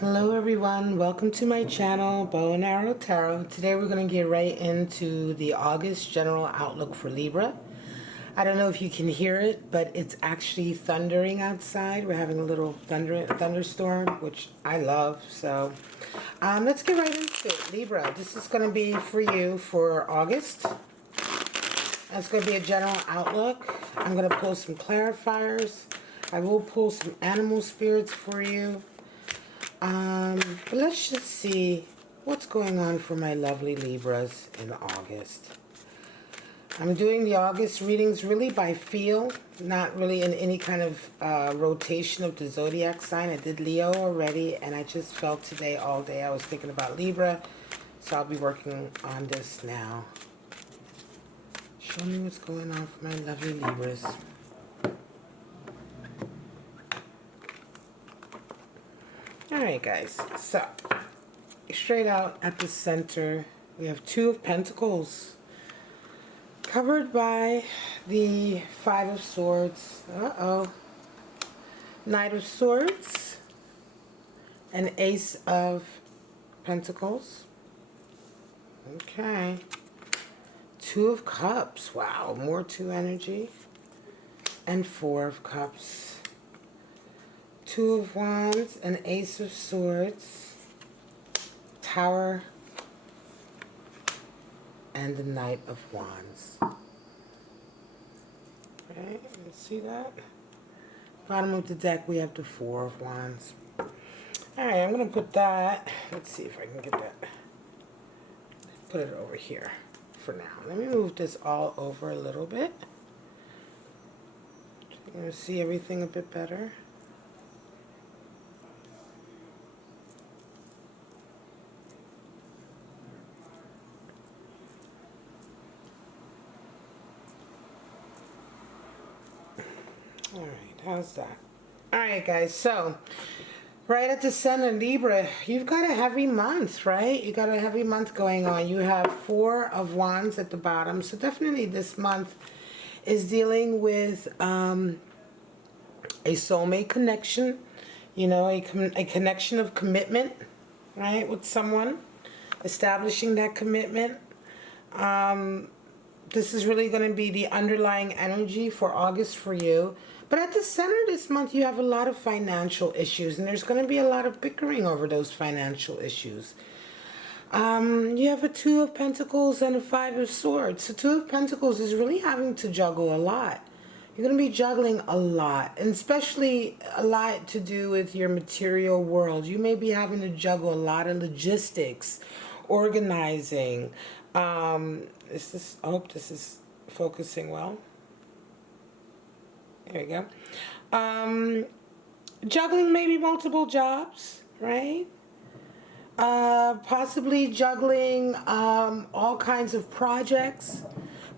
Hello everyone, welcome to my channel, Bow and Arrow Tarot. Today we're going to get right into the August general outlook for Libra. I don't know if you can hear it, but it's actually thundering outside. We're having a little thunderstorm, which I love. So let's get right into it. Libra, this is going to be for you for August. That's going to be a general outlook. I'm going to pull some clarifiers. I will pull some animal spirits for you. But let's just see what's going on for my lovely Libras in August. I'm doing the August readings really by feel, not really in any kind of rotation of the zodiac sign. I did Leo already, and I just felt today all day I was thinking about Libra, so I'll be working on this now. Show me what's going on for my lovely Libras. Alright guys, so straight out at the center we have Two of Pentacles covered by the Five of Swords, Knight of Swords, and Ace of Pentacles. Okay, Two of Cups, wow, more two energy, and Four of Cups. Two of Wands, an Ace of Swords, Tower, and the Knight of Wands. Okay, let's see that. Bottom of the deck, we have the Four of Wands. Alright, I'm going to put that, let's see if I can get that, put it over here for now. Let me move this all over a little bit. You're going to see everything a bit better. Alright, how's that? Alright guys, so right at the center, Libra, you've got a heavy month, right? You got a heavy month going on. You have Four of Wands at the bottom. So definitely this month is dealing with a soulmate connection. You know, a connection of commitment, right, with someone. Establishing that commitment. This is really going to be the underlying energy for August for you. But at the center this month, you have a lot of financial issues. And there's going to be a lot of bickering over those financial issues. You have a Two of Pentacles and a Five of Swords. So Two of Pentacles is really having to juggle a lot. You're going to be juggling a lot. And especially a lot to do with your material world. You may be having to juggle a lot of logistics, organizing. I hope this is focusing well. There we go. Juggling maybe multiple jobs, right? Possibly juggling all kinds of projects.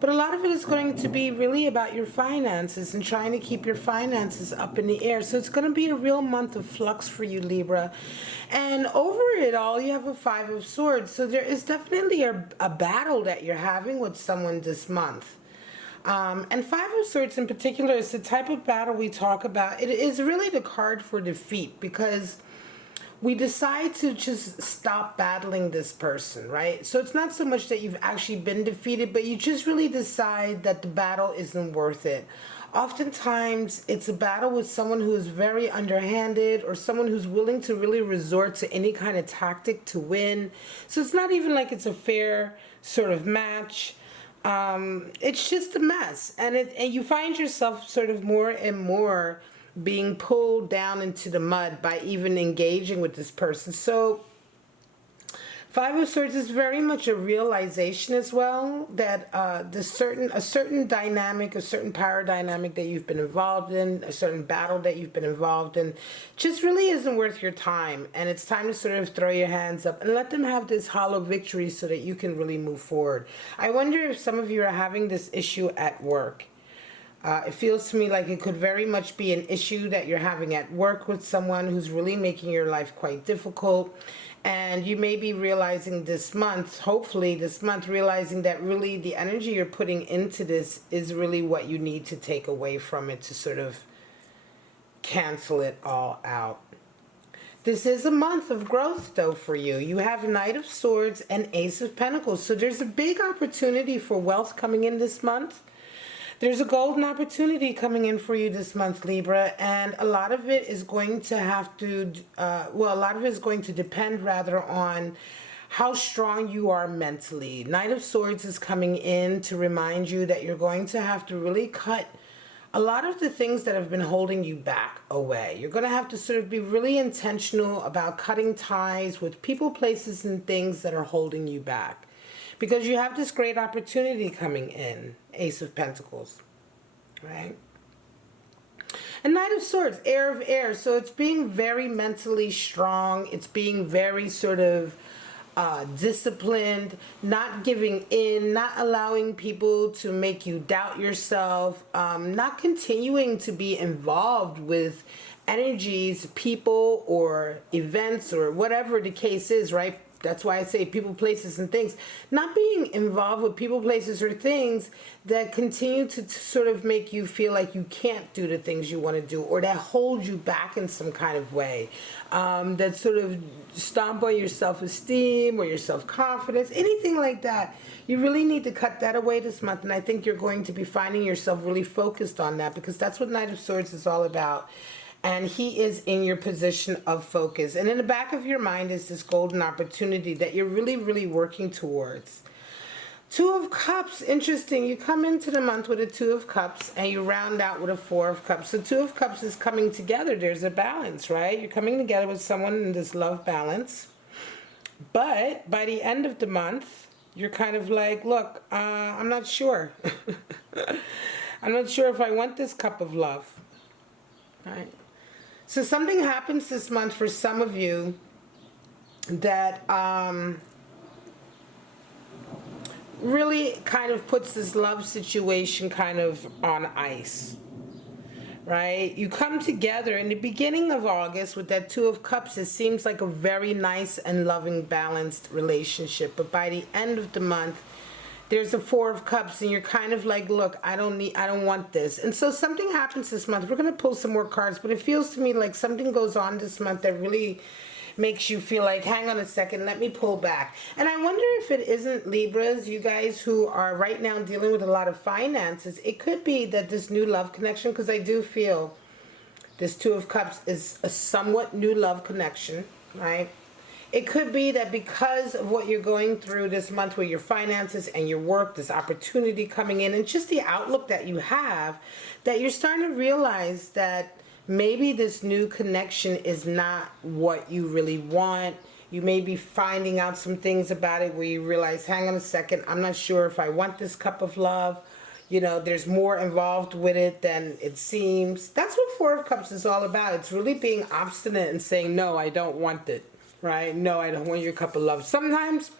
But a lot of it is going to be really about your finances and trying to keep your finances up in the air. So it's going to be a real month of flux for you, Libra. And over it all, you have a Five of Swords. So there is definitely a battle that you're having with someone this month. And Five of Swords in particular is the type of battle we talk about. It is really the card for defeat because we decide to just stop battling this person, right? So it's not so much that you've actually been defeated, but you just really decide that the battle isn't worth it. Oftentimes, it's a battle with someone who is very underhanded or someone who's willing to really resort to any kind of tactic to win. So it's not even like it's a fair sort of match. It's just a mess. And you find yourself sort of more and more being pulled down into the mud by even engaging with this person. So Five of Swords is very much a realization as well that a certain dynamic, a certain power dynamic that you've been involved in, a certain battle that you've been involved in, just really isn't worth your time. And it's time to sort of throw your hands up and let them have this hollow victory so that you can really move forward. I wonder if some of you are having this issue at work. It feels to me like it could very much be an issue that you're having at work with someone who's really making your life quite difficult. And you may be realizing this month, hopefully this month, realizing that really the energy you're putting into this is really what you need to take away from it to sort of cancel it all out. This is a month of growth, though, for you. You have Knight of Swords and Ace of Pentacles. So there's a big opportunity for wealth coming in this month. There's a golden opportunity coming in for you this month, Libra, and a lot of it is going to have to, a lot of it is going to depend rather on how strong you are mentally. Knight of Swords is coming in to remind you that you're going to have to really cut a lot of the things that have been holding you back away. You're going to have to sort of be really intentional about cutting ties with people, places, and things that are holding you back. Because you have this great opportunity coming in, Ace of Pentacles, right? And Knight of Swords, Heir of Air. So it's being very mentally strong. It's being very sort of disciplined, not giving in, not allowing people to make you doubt yourself, not continuing to be involved with energies, people, or events, or whatever the case is, right? That's why I say people, places, and things. Not being involved with people, places, or things that continue to sort of make you feel like you can't do the things you want to do, or that hold you back in some kind of way. That sort of stomp on your self-esteem or your self-confidence, anything like that. You really need to cut that away this month, and I think you're going to be finding yourself really focused on that, because that's what Knight of Swords is all about. And he is in your position of focus. And in the back of your mind is this golden opportunity that you're really, really working towards. Two of Cups, interesting. You come into the month with a Two of Cups and you round out with a Four of Cups. So Two of Cups is coming together. There's a balance, right? You're coming together with someone in this love balance. But by the end of the month, you're kind of like, look, I'm not sure. I'm not sure if I want this cup of love. All right. So something happens this month for some of you that really kind of puts this love situation kind of on ice, right? You come together in the beginning of August with that Two of Cups. It seems like a very nice and loving, balanced relationship. But by the end of the month, there's a Four of Cups, and you're kind of like, look, I don't want this. And so something happens this month. We're going to pull some more cards, but it feels to me like something goes on this month that really makes you feel like, hang on a second, let me pull back. And I wonder if it isn't Libras, you guys who are right now dealing with a lot of finances. It could be that this new love connection, because I do feel this Two of Cups is a somewhat new love connection, right? It could be that because of what you're going through this month with your finances and your work, this opportunity coming in, and just the outlook that you have, that you're starting to realize that maybe this new connection is not what you really want. You may be finding out some things about it where you realize, hang on a second, I'm not sure if I want this cup of love. You know, there's more involved with it than it seems. That's what Four of Cups is all about. It's really being obstinate and saying, no, I don't want it. Right? No, I don't want your cup of love. Sometimes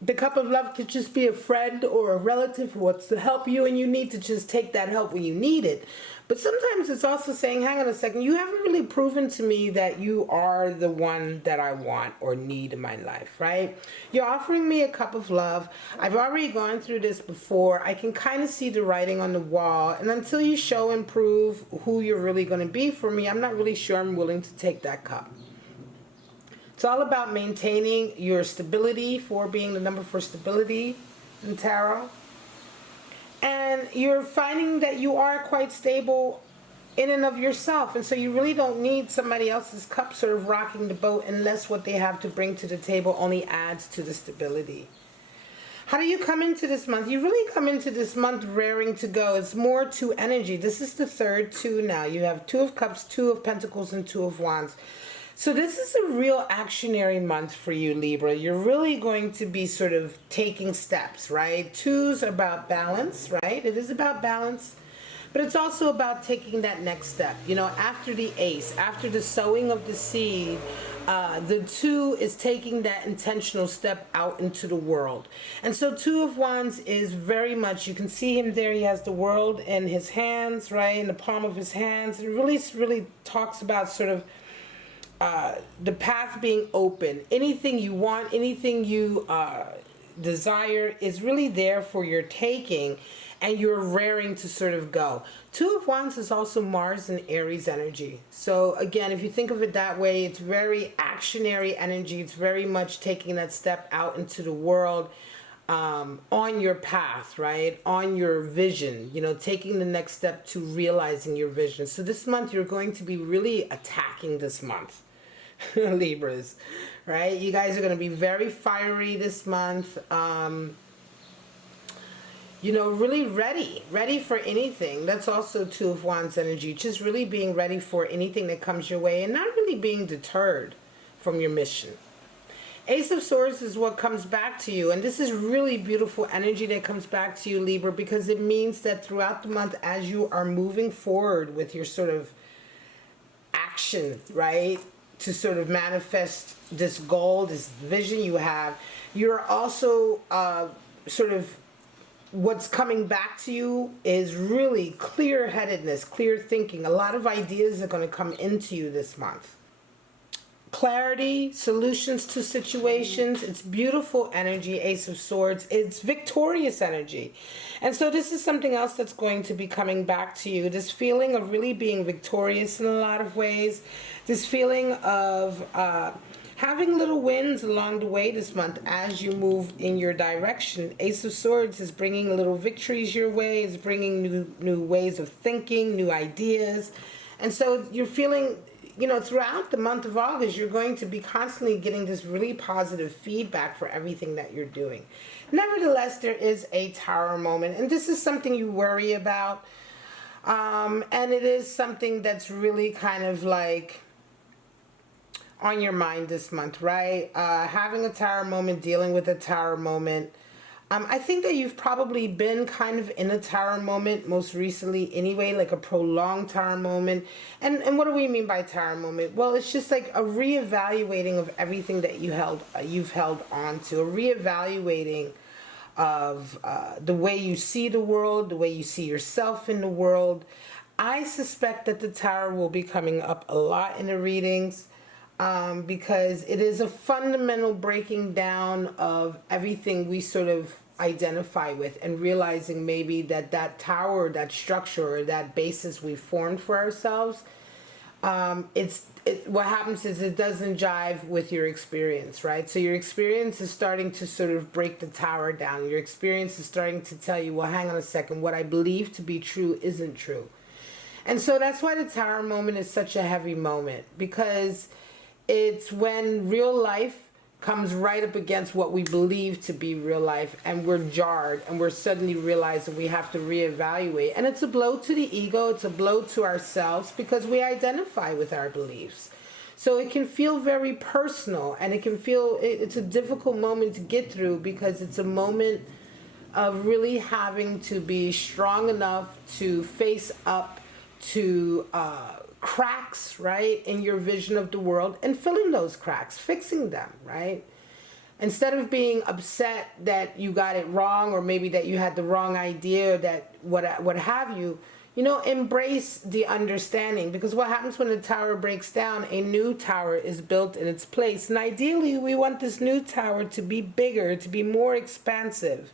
the cup of love could just be a friend or a relative who wants to help you, and you need to just take that help when you need it. But sometimes it's also saying, hang on a second, you haven't really proven to me that you are the one that I want or need in my life, right? You're offering me a cup of love. I've already gone through this before. I can kind of see the writing on the wall. And until you show and prove who you're really going to be for me, I'm not really sure I'm willing to take that cup. It's all about maintaining your stability, 4 being the number for stability in tarot. And you're finding that you are quite stable in and of yourself. And so you really don't need somebody else's cup sort of rocking the boat unless what they have to bring to the table only adds to the stability. How do you come into this month? You really come into this month raring to go. It's more Two energy. This is the third Two now. You have Two of Cups, Two of Pentacles, and Two of Wands. So this is a real actionary month for you, Libra. You're really going to be sort of taking steps, right? Twos are about balance, right? It is about balance, but it's also about taking that next step. You know, after the Ace, after the sowing of the seed, the Two is taking that intentional step out into the world. And so Two of Wands is very much, you can see him there, he has the world in his hands, right? In the palm of his hands. It really talks about sort of the path being open. Anything you want, anything you desire is really there for your taking, and you're raring to sort of go. Two of Wands is also Mars and Aries energy. So again, if you think of it that way, it's very actionary energy. It's very much taking that step out into the world, on your path, right? On your vision, you know, taking the next step to realizing your vision. So this month, you're going to be really attacking this month. Libras, right? You guys are going to be very fiery this month. You know, really ready for anything. That's also Two of Wands energy. Just really being ready for anything that comes your way and not really being deterred from your mission. Ace of Swords is what comes back to you. And this is really beautiful energy that comes back to you, Libra, because it means that throughout the month, as you are moving forward with your sort of action, right, to sort of manifest this goal, this vision you have, you're also sort of, what's coming back to you is really clear-headedness, clear thinking. A lot of ideas are going to come into you this month. Clarity, solutions to situations. It's beautiful energy, Ace of Swords. It's victorious energy. And so this is something else that's going to be coming back to you. This feeling of really being victorious in a lot of ways. This feeling of having little wins along the way this month as you move in your direction. Ace of Swords is bringing little victories your way. It's bringing new ways of thinking, new ideas. And so you're feeling, you know, throughout the month of August, you're going to be constantly getting this really positive feedback for everything that you're doing. Nevertheless, there is a Tower moment, and this is something you worry about. And it is something that's really kind of like on your mind this month, right? Having a Tower moment, dealing with a Tower moment. I think that you've probably been kind of in a Tower moment most recently anyway, like a prolonged Tower moment. And what do we mean by Tower moment? Well, it's just like a reevaluating of everything that you've held on to, a reevaluating of the way you see the world, the way you see yourself in the world. I suspect that the Tower will be coming up a lot in the readings. Because it is a fundamental breaking down of everything we sort of identify with, and realizing maybe that tower, that structure, or that basis we formed for ourselves, what happens is it doesn't jive with your experience, right? So your experience is starting to sort of break the tower down. Your experience is starting to tell you, well, hang on a second, what I believe to be true isn't true. And so that's why the Tower moment is such a heavy moment, because it's when real life comes right up against what we believe to be real life, and we're jarred, and we're suddenly realizing we have to reevaluate. And it's a blow to the ego, it's a blow to ourselves, because we identify with our beliefs. So it can feel very personal, and it's a difficult moment to get through, because it's a moment of really having to be strong enough to face up to cracks, right, in your vision of the world, and filling those cracks, fixing them, right? Instead of being upset that you got it wrong, or maybe that you had the wrong idea, or that what have you, you know, embrace the understanding. Because what happens when the tower breaks down, a new tower is built in its place. And ideally, we want this new tower to be bigger, to be more expansive.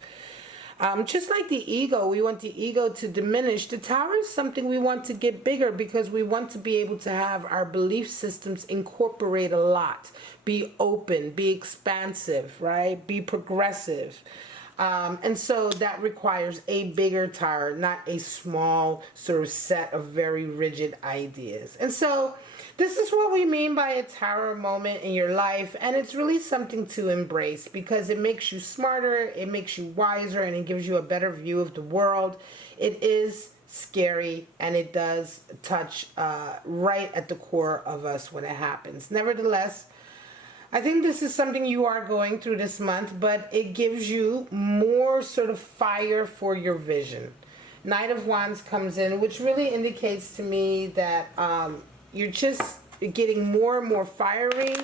Just like the ego, we want the ego to diminish. The tower is something we want to get bigger, because we want to be able to have our belief systems incorporate a lot, be open, be expansive, right? Be progressive. And so that requires a bigger tower, not a small sort of set of very rigid ideas. And so this is what we mean by a Tower moment in your life, and it's really something to embrace, because it makes you smarter, it makes you wiser, and it gives you a better view of the world. It is scary, and it does touch right at the core of us when it happens. Nevertheless, I think this is something you are going through this month, but it gives you more sort of fire for your vision. Knight of Wands comes in, which really indicates to me that you're just getting more and more fiery.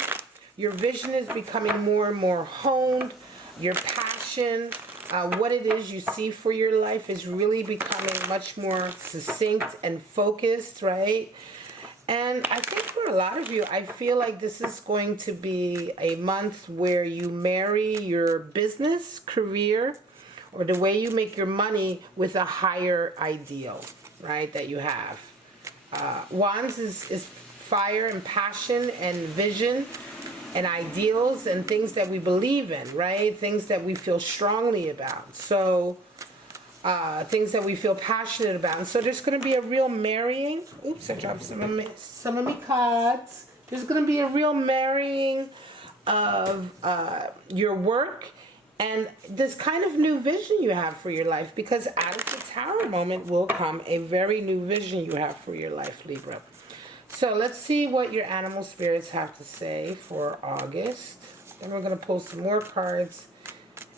Your vision is becoming more and more honed. Your passion, what it is you see for your life, is really becoming much more succinct and focused, right? And I think for for a lot of you, I feel like this is going to be a month where you marry your business, career, or the way you make your money with a higher ideal, right, that you have. Wands is fire and passion and vision and ideals and things that we believe in, right? Things that we feel strongly about. So things that we feel passionate about. And so there's going to be a real marrying. Oops, I dropped some of my cards. There's going to be a real marrying of your work and this kind of new vision you have for your life, because out of the Tower moment will come a very new vision you have for your life, Libra. So let's see what your animal spirits have to say for August. Then we're going to pull some more cards,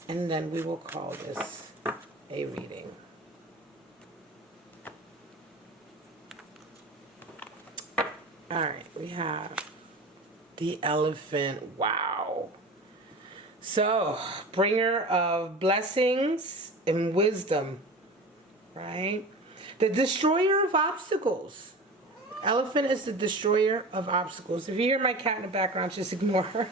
and then we will call this a reading. All right, we have the Elephant. Wow. So, bringer of blessings and wisdom, right? The destroyer of obstacles. Elephant is the destroyer of obstacles. If you hear my cat in the background, just ignore her.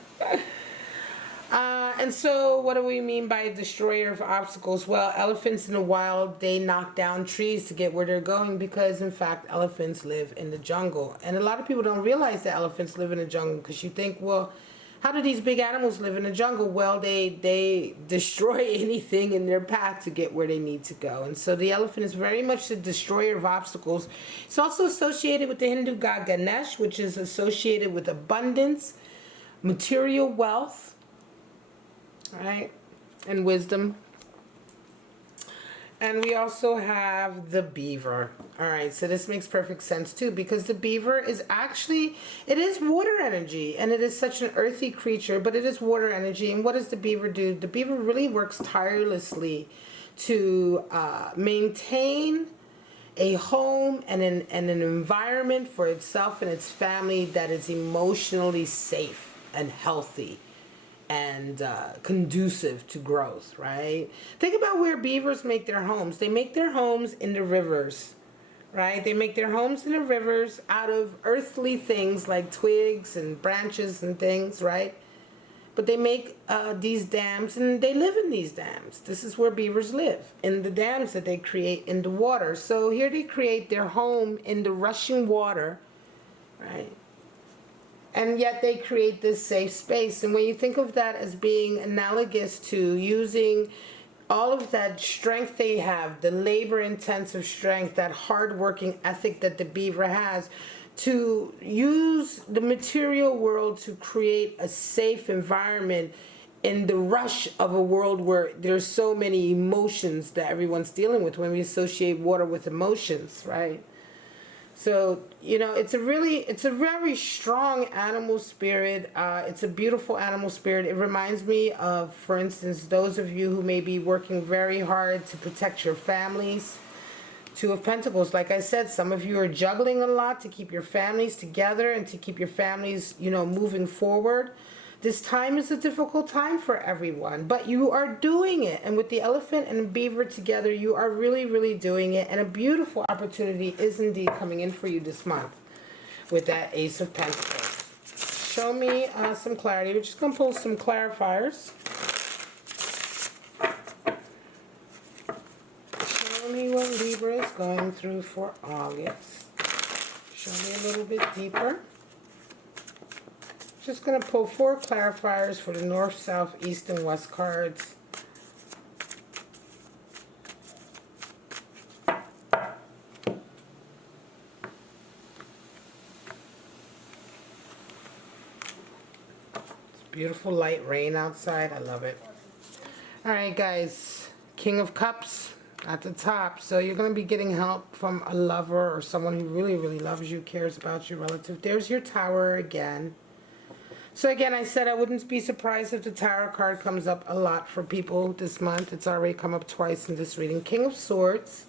And so what do we mean by destroyer of obstacles? Well, elephants in the wild, they knock down trees to get where they're going because, in fact, elephants live in the jungle. And a lot of people don't realize that elephants live in the jungle because you think, well, how do these big animals live in the jungle? Well, they destroy anything in their path to get where they need to go. And so the elephant is very much the destroyer of obstacles. It's also associated with the Hindu god Ganesh, which is associated with abundance, material wealth, right, and wisdom. And we also have the beaver. All right, so this makes perfect sense too, because the beaver is actually, it is water energy, and it is such an earthy creature, but it is water energy. And what does the beaver do? The beaver really works tirelessly to maintain a home and an environment for itself and its family that is emotionally safe and healthy and conducive to growth, right? Think about where beavers make their homes. They make their homes in the rivers, right? They make their homes in the rivers out of earthly things like twigs and branches and things, right? But they make these dams, and they live in these dams. This is where beavers live, in the dams that they create in the water. So here they create their home in the rushing water, right? And yet they create this safe space. And when you think of that as being analogous to using all of that strength they have, the labor-intensive strength, that hard-working ethic that the beaver has, to use the material world to create a safe environment in the rush of a world where there's so many emotions that everyone's dealing with when we associate water with emotions, right? So, you know, it's a very strong animal spirit. It's a beautiful animal spirit. It reminds me of, for instance, those of you who may be working very hard to protect your families. Two of Pentacles, like I said, some of you are juggling a lot to keep your families together and to keep your families, you know, moving forward. This time is a difficult time for everyone, but you are doing it. And with the elephant and the beaver together, you are really, really doing it. And a beautiful opportunity is indeed coming in for you this month with that Ace of Pentacles. Show me some clarity. We're just going to pull some clarifiers. Show me what Libra is going through for August. Show me a little bit deeper. Just going to pull 4 clarifiers for the North, South, East, and West cards. It's beautiful light rain outside. I love it. All right, guys. King of Cups at the top. So you're going to be getting help from a lover or someone who really, really loves you, cares about you, relative. There's your Tower again. So again, I said I wouldn't be surprised if the Tower card comes up a lot for people this month. It's already come up twice in this reading. King of Swords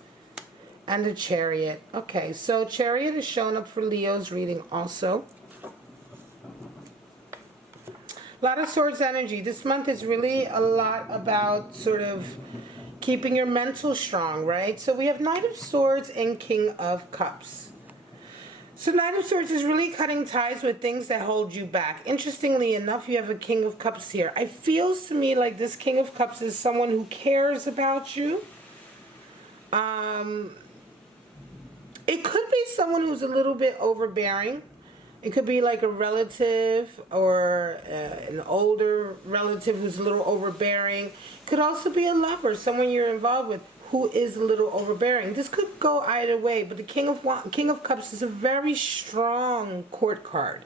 and the Chariot. Okay, so Chariot is showing up for Leo's reading also. A lot of Swords energy. This month is really a lot about sort of keeping your mental strong, right? So we have Knight of Swords and King of Cups. So Knight of Swords is really cutting ties with things that hold you back. Interestingly enough, you have a King of Cups here. It feels to me like this King of Cups is someone who cares about you. It could be someone who's a little bit overbearing. It could be like a relative or an older relative who's a little overbearing. Could also be a lover, someone you're involved with who is a little overbearing. This could go either way, but the King of Cups is a very strong court card.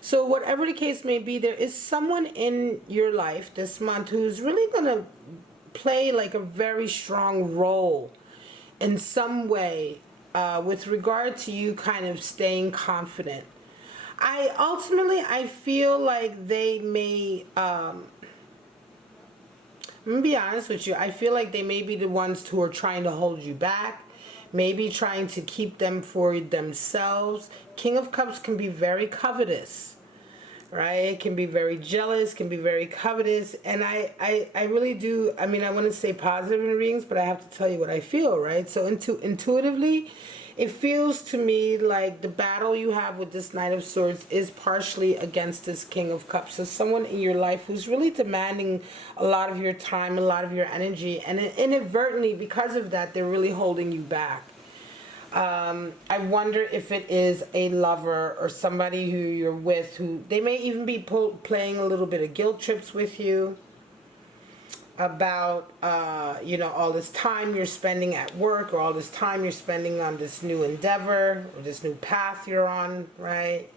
So whatever the case may be, there is someone in your life this month who's really going to play like a very strong role in some way with regard to you kind of staying confident. I feel like they may, I'm gonna be honest with you, I feel like they may be the ones who are trying to hold you back, maybe trying to keep them for themselves. King of Cups can be very covetous, right? Can be very jealous, can be very covetous, and I really do, I mean, I want to say positive in readings, but I have to tell you what I feel, right? So intuitively, it feels to me like the battle you have with this Knight of Swords is partially against this King of Cups. So someone in your life who's really demanding a lot of your time, a lot of your energy, and inadvertently, because of that, they're really holding you back. I wonder if it is a lover or somebody who you're with who, they may even be playing a little bit of guilt trips with you about, all this time you're spending at work, or all this time you're spending on this new endeavor or this new path you're on, right?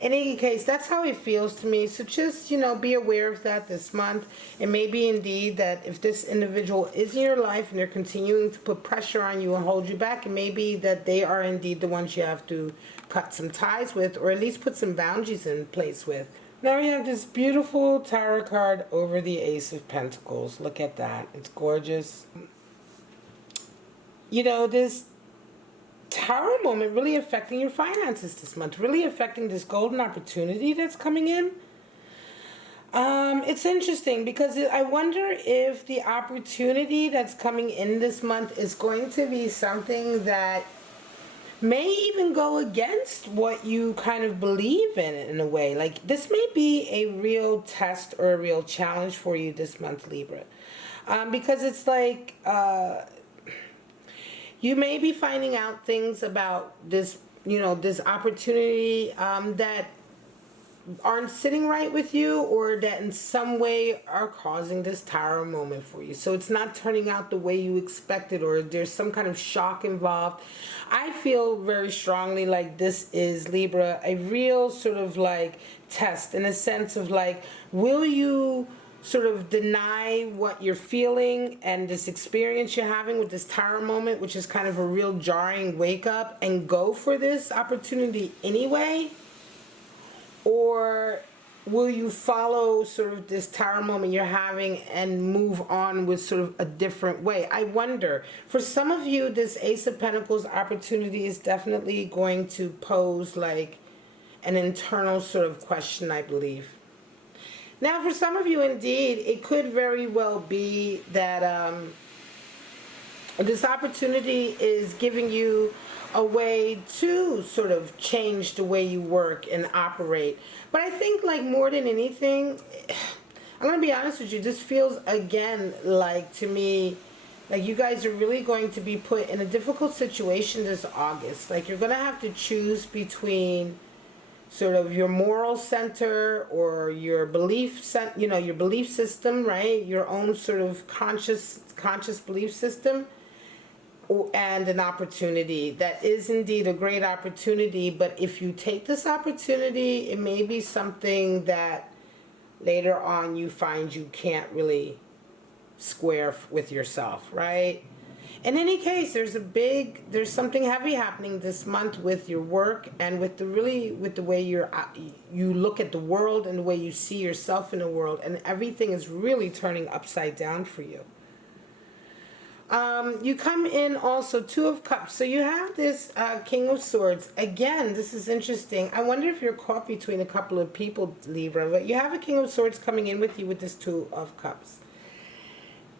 In any case, that's how it feels to me. So just, be aware of that this month. It may be indeed that if this individual is in your life and they're continuing to put pressure on you and hold you back, it may be that they are indeed the ones you have to cut some ties with, or at least put some boundaries in place with. Now we have this beautiful tarot card over the Ace of Pentacles. Look at that. It's gorgeous. This tarot moment really affecting your finances this month, really affecting this golden opportunity that's coming in. It's interesting because I wonder if the opportunity that's coming in this month is going to be something that may even go against what you kind of believe in a way. Like, this may be a real test or a real challenge for you this month, Libra. Because it's like, you may be finding out things about this, this opportunity that aren't sitting right with you, or that in some way are causing this tower moment for you. So it's not turning out the way you expected, or there's some kind of shock involved. I feel very strongly like this is, Libra, a real sort of like test, in a sense of like, will you sort of deny what you're feeling and this experience you're having with this tower moment, which is kind of a real jarring wake up, and go for this opportunity anyway? Or will you follow sort of this tower moment you're having and move on with sort of a different way? I wonder. For some of you, this Ace of Pentacles opportunity is definitely going to pose like an internal sort of question, I believe. Now, for some of you, indeed, it could very well be that this opportunity is giving you a way to sort of change the way you work and operate. But I think, like, more than anything, I'm going to be honest with you, this feels, again, like, to me, like you guys are really going to be put in a difficult situation this August. Like, you're going to have to choose between sort of your moral center or your belief your belief system, right? Your own sort of conscious belief system, and an opportunity that is indeed a great opportunity. But if you take this opportunity, it may be something that later on you find you can't really square with yourself, right? In any case, there's something heavy happening this month with your work and with the way you look at the world and the way you see yourself in the world, and everything is really turning upside down for you. You come in also Two of Cups. So you have this King of Swords. Again, this is interesting. I wonder if you're caught between a couple of people, Libra, but you have a King of Swords coming in with you with this Two of Cups.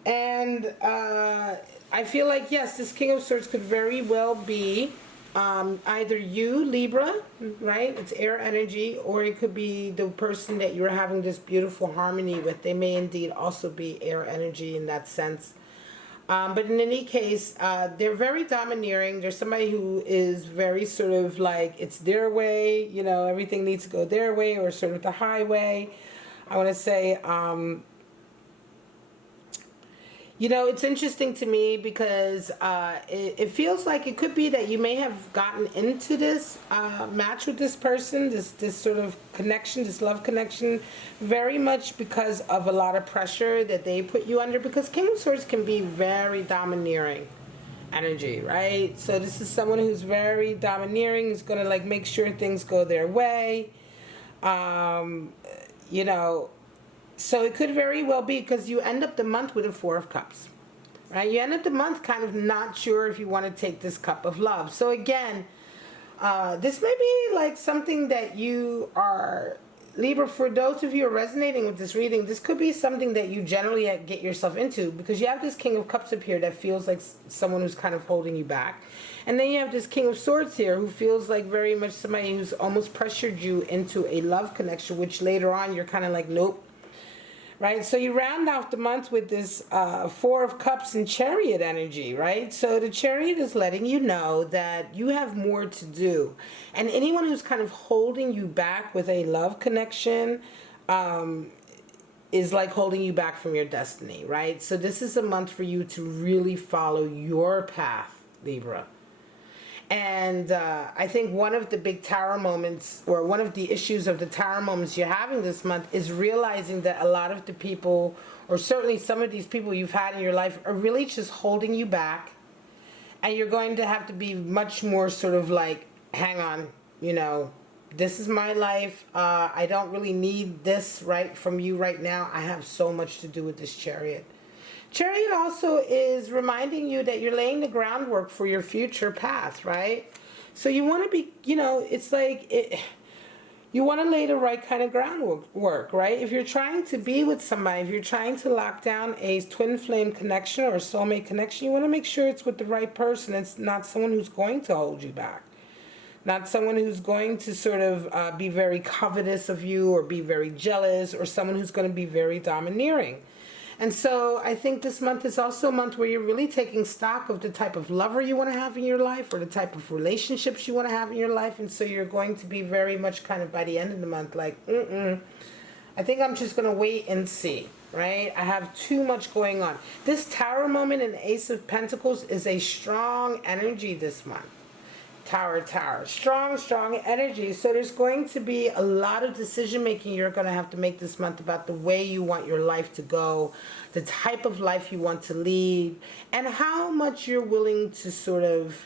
And I feel like, yes, this King of Swords could very well be Either you, Libra, right? It's air energy, or it could be the person that you're having this beautiful harmony with. They may indeed also be air energy in that sense. But in any case, they're very domineering. There's somebody who is very sort of like, it's their way, you know, everything needs to go their way, or sort of the highway. I want to say, you know, it's interesting to me because it feels like it could be that you may have gotten into this match with this person, this sort of connection, this love connection, very much because of a lot of pressure that they put you under. Because King of Swords can be very domineering energy, right? So this is someone who's very domineering, who's going to like make sure things go their way. You know, so it could very well be because you end up the month with a Four of Cups, right? You end up the month kind of not sure if you want to take this cup of love. So again, this may be like something that you are, Libra, for those of you who are resonating with this reading, this could be something that you generally get yourself into, because you have this King of Cups up here that feels like someone who's kind of holding you back. And then you have this King of Swords here who feels like very much somebody who's almost pressured you into a love connection, which later on you're kind of like, nope. Right, so you round off the month with this Four of Cups and Chariot energy, right? So the Chariot is letting you know that you have more to do. And anyone who's kind of holding you back with a love connection is like holding you back from your destiny, right? So this is a month for you to really follow your path, Libra. And I think one of the big tower moments, or one of the issues of the tower moments you're having this month, is realizing that a lot of the people, or certainly some of these people you've had in your life, are really just holding you back. And you're going to have to be much more sort of like, hang on, you know, this is my life. I don't really need this right from you right now. I have so much to do with this Chariot. Chariot also is reminding you that you're laying the groundwork for your future path, right? So you want to be, you know, it's like, you want to lay the right kind of groundwork, right? If you're trying to be with somebody, if you're trying to lock down a twin flame connection or a soulmate connection, you want to make sure it's with the right person. It's not someone who's going to hold you back. Not someone who's going to sort of be very covetous of you, or be very jealous, or someone who's going to be very domineering. And so I think this month is also a month where you're really taking stock of the type of lover you want to have in your life, or the type of relationships you want to have in your life. And so you're going to be very much kind of by the end of the month like, I think I'm just going to wait and see, right? I have too much going on. This Tower moment in Ace of Pentacles is a strong energy this month. Tower, strong energy. So there's going to be a lot of decision making you're going to have to make this month about the way you want your life to go, the type of life you want to lead, and how much you're willing to sort of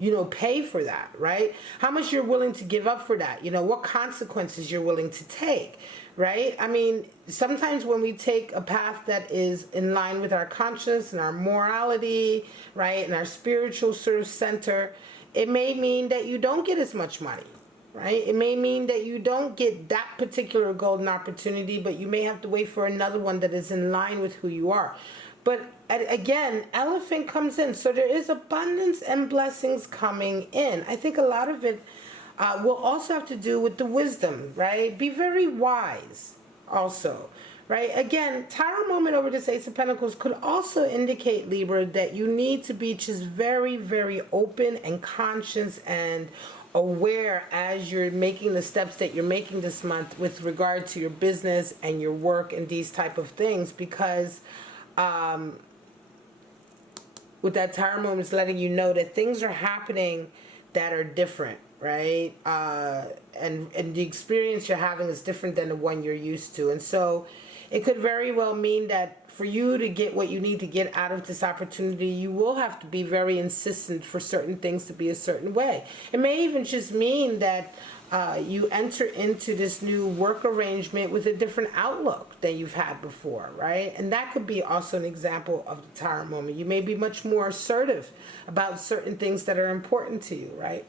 you know, pay for that, right? How much you're willing to give up for that, you know, what consequences you're willing to take, right? I mean, sometimes when we take a path that is in line with our conscience and our morality, right, and our spiritual sort of center, it may mean that you don't get as much money, right? It may mean that you don't get that particular golden opportunity, but you may have to wait for another one that is in line with who you are. But again, Elephant comes in. So there is abundance and blessings coming in. I think a lot of it will also have to do with the wisdom, right? Be very wise also, right? Again, Tower moment over this Ace of Pentacles could also indicate, Libra, that you need to be just very, very open and conscious and aware as you're making the steps that you're making this month with regard to your business and your work and these type of things, because with that Tower moment, it's letting you know that things are happening that are different, right? And the experience you're having is different than the one you're used to. And so it could very well mean that for you to get what you need to get out of this opportunity, you will have to be very insistent for certain things to be a certain way. It may even just mean that you enter into this new work arrangement with a different outlook than you've had before, right? And that could be also an example of the Tower moment. You may be much more assertive about certain things that are important to you, right?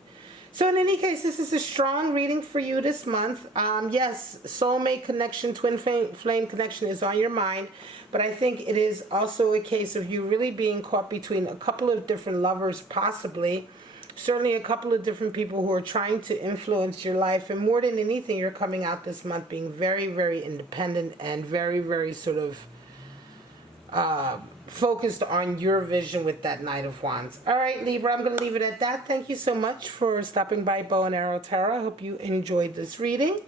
So in any case, this is a strong reading for you this month. Yes, soulmate connection, twin flame connection is on your mind, but I think it is also a case of you really being caught between a couple of different lovers, possibly. Certainly a couple of different people who are trying to influence your life. And more than anything, you're coming out this month being very, very independent and very, very sort of focused on your vision with that Knight of Wands. All right, Libra, I'm going to leave it at that. Thank you so much for stopping by Bow and Arrow Tarot. I hope you enjoyed this reading.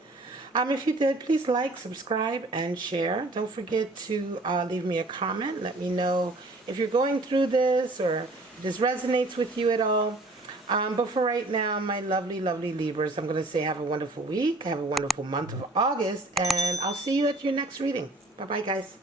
If you did, please like, subscribe, and share. Don't forget to leave me a comment. Let me know if you're going through this or if this resonates with you at all. But for right now, my lovely, lovely Libras, I'm going to say have a wonderful week. Have a wonderful month of August. And I'll see you at your next reading. Bye-bye, guys.